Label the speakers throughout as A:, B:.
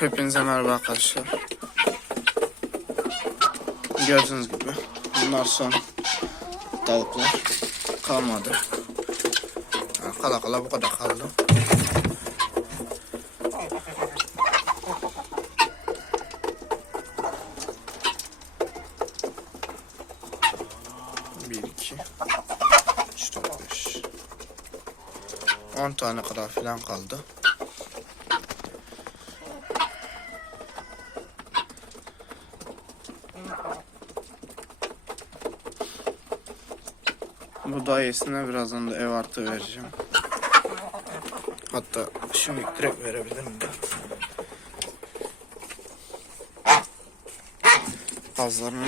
A: Hepinize merhaba arkadaşlar. Gördüğünüz gibi bunlar son tavuklar kalmadı. Kala kala bu kadar kaldı. Bir, iki, üç, dört. On tane kadar falan kaldı. Bu dayısına birazdan da ev artı vereceğim. Hatta şimdi direkt verebilirim de. Bazılarını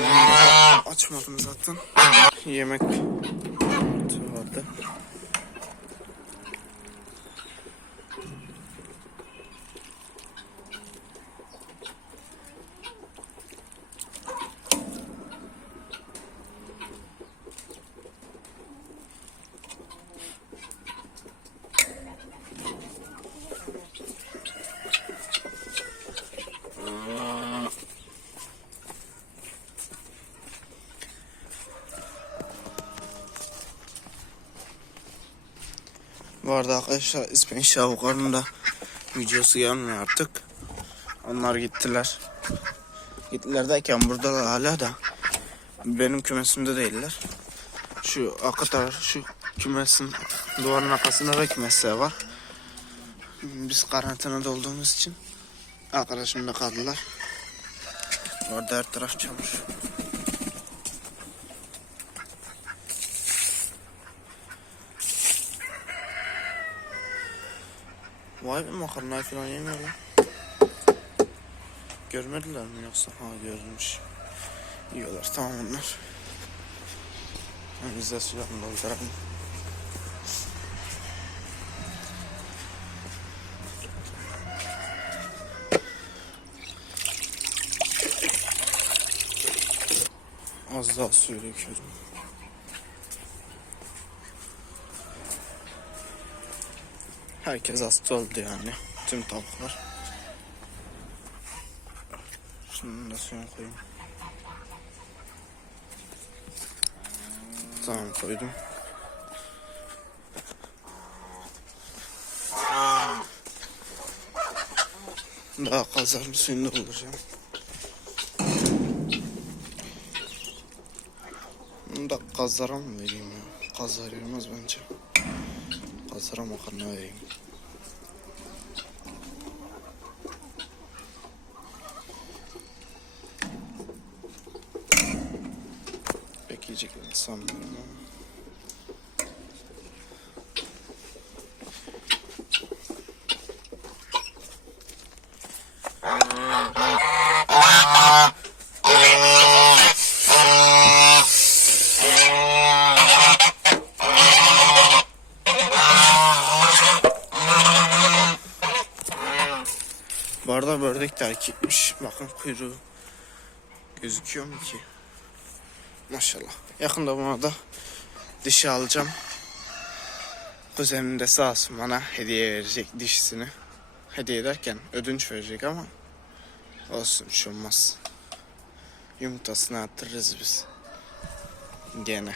A: açmadım zaten. Yemek vardı. Bu arkadaşlar İsmail Şavuklar'ın da videosu gelmiyor artık. Onlar gittiler. Gittiler derken buradalar hala da benim kümesimde değiller. Şu arka taraf şu kümesin duvarın arkasında da kümesler var. Biz karantinada olduğumuz için arkadaşımla kaldılar. Orada her taraf çamur. Vay be makarnayı falan yemiyor. Görmediler mi yoksa? Ha görmüş. Yiyorlar tamam onlar. Biz de sularını dolduralım. Az daha suyu döküyorum. Herkes hasta oldu yani. Tüm tavuklar. Şunu da suyunu koyayım. Tamam koydum. Daha kazarım suyunu dolduracağım. Bunu da kazara mı vereyim ya? Kazar bence. Kazara makarna vereyim. Bekleyeceklerini sanmıyorum ama. De erkekmiş. Bakın kuyruğu gözüküyor mu ki? Maşallah. Yakında buna da dişi alacağım. Kuzenim de sağ olsun bana hediye verecek dişisini. Hediye ederken ödünç verecek ama olsun bir şey. Yumurtasını attırırız biz. Gene.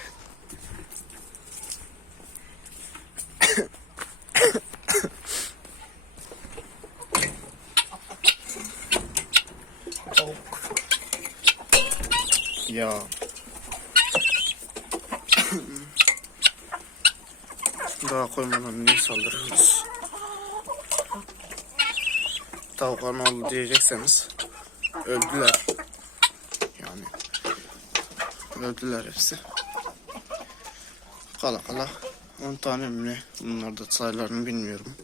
A: Ya. Daha koymadan niye saldırıyorsunuz? Tavuklar ne oldu diyecekseniz öldüler. Yani öldüler hepsi. Kala kala 10 tane mi ne? Bunlar da sayılarını bilmiyorum.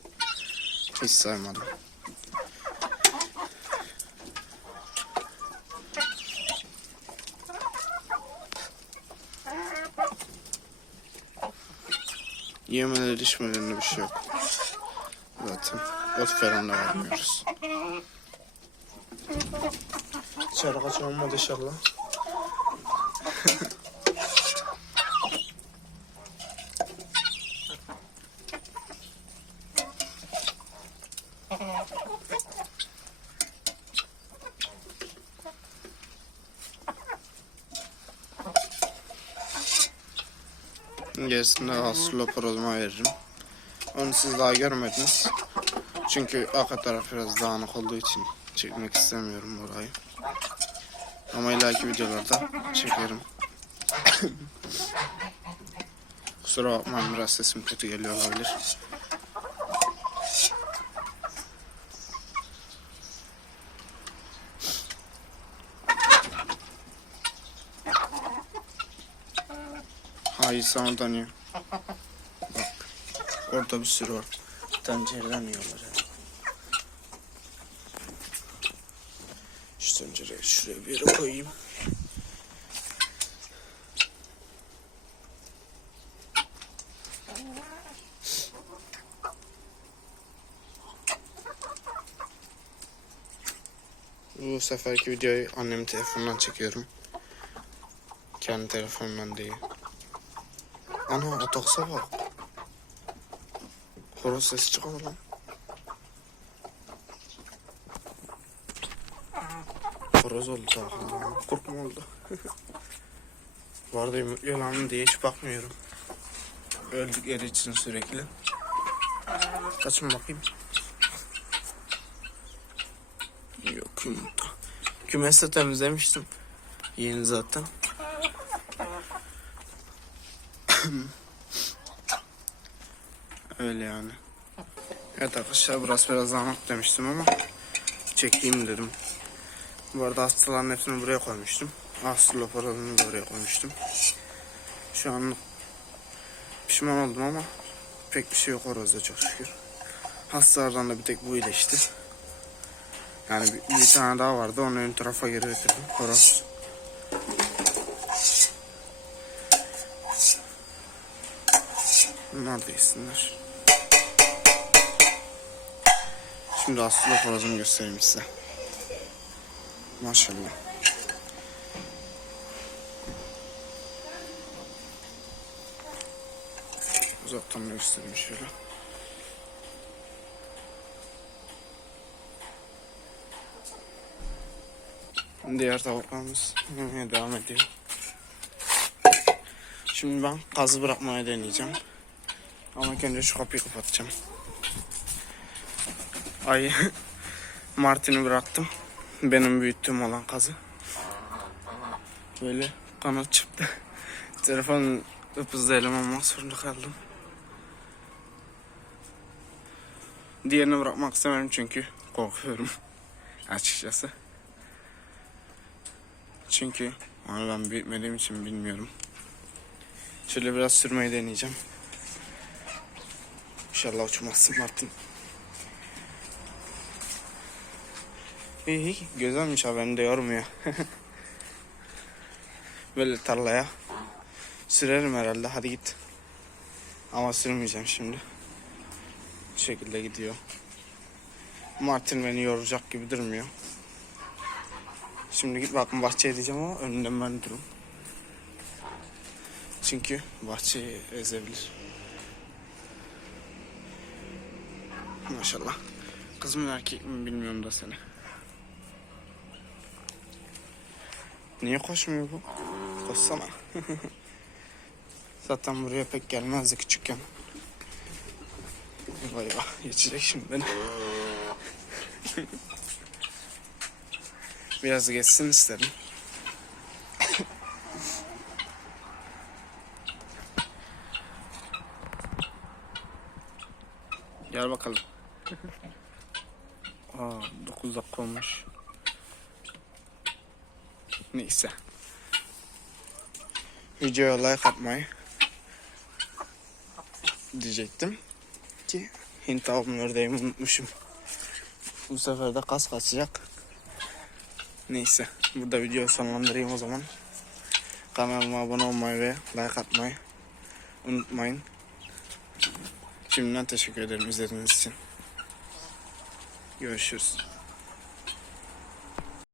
A: Hiç saymadım. Yemeleri içmelerinde bir şey yok. Zaten ot falan da vermiyoruz. İçeri kaç olmadı inşallah. Gerisinde aslopozma veririm. Onu siz daha görmediniz. Çünkü arka taraf biraz dağınık olduğu için çekmek istemiyorum burayı. Ama ileriki videolarda çekerim. Kusura bakmayın biraz sesim kötü geliyor olabilir. Hayır sana dönüyor. Bak. Orada bir sürü var. Tencereden yiyorlar yani. Şu tencereyi şuraya bir yere koyayım. Bu seferki videoyu annemin telefonundan çekiyorum. Kendi telefonumdan değil. Ana otoksa bak. Horoz sesi çıkıyor lan. Horoz oldu zaten. Korkma oldu. Bu arada lan diye hiç bakmıyorum. Öldükleri için sürekli. Kaçın bakayım. Yok yumurta. Kümesi temizlemiştim. Yeni zaten. Öyle yani. Evet arkadaşlar burası biraz dağınık demiştim ama çekeyim dedim. Bu arada hastaların hepsini buraya koymuştum. Astroloparalını da oraya koymuştum. Şu an pişman oldum ama pek bir şey yok orada çok şükür. Hastalardan da bir tek bu iyileşti. Yani bir, bir tane daha vardı onu ön tarafa geri götürdüm. Horoz. Yesinler. Şimdi aslında horozunu göstereyim size. Maşallah. Uzaktan göstereyim şöyle. Diğer tavuklarımız yemeye devam ediyor. Şimdi ben kazı bırakmaya deneyeceğim. Ama önce şu kapıyı kapatacağım. Ay Martin'i bıraktım. Benim büyüttüğüm olan kazı. Böyle kanat çıktı. Telefon ıpızda elim almak zorunda kaldım. Diğerini bırakmak istemiyorum çünkü korkuyorum. Açıkçası. Çünkü onu ben büyütmediğim için bilmiyorum. Şöyle biraz sürmeyi deneyeceğim. İnşallah uçmazsın Martin. İyi güzelmiş ha beni de yormuyor. Böyle tarlaya sürerim herhalde hadi git. Ama sürmeyeceğim şimdi. Bu şekilde gidiyor. Martin beni yoracak gibi durmuyor. Şimdi git bakın bahçeye diyeceğim ama önünden ben durum. Çünkü bahçeyi ezebilir. Maşallah. Kız mı erkek mi bilmiyorum da seni. Niye koşmuyor bu? Koşsana. Zaten buraya pek gelmezdi küçükken. Vay vay geçecek şimdi beni. Biraz geçsin isterim. Gel bakalım. Aa 9 dakika olmuş. Neyse. Videoya like atmayı diyecektim ki Hint ördeğimi unutmuşum. Bu sefer de kas kaçacak. Neyse burada videoyu sonlandırayım o zaman. Kanalıma abone olmayı ve like atmayı unutmayın. Şimdiden teşekkür ederim izlediğiniz için. Görüşürüz.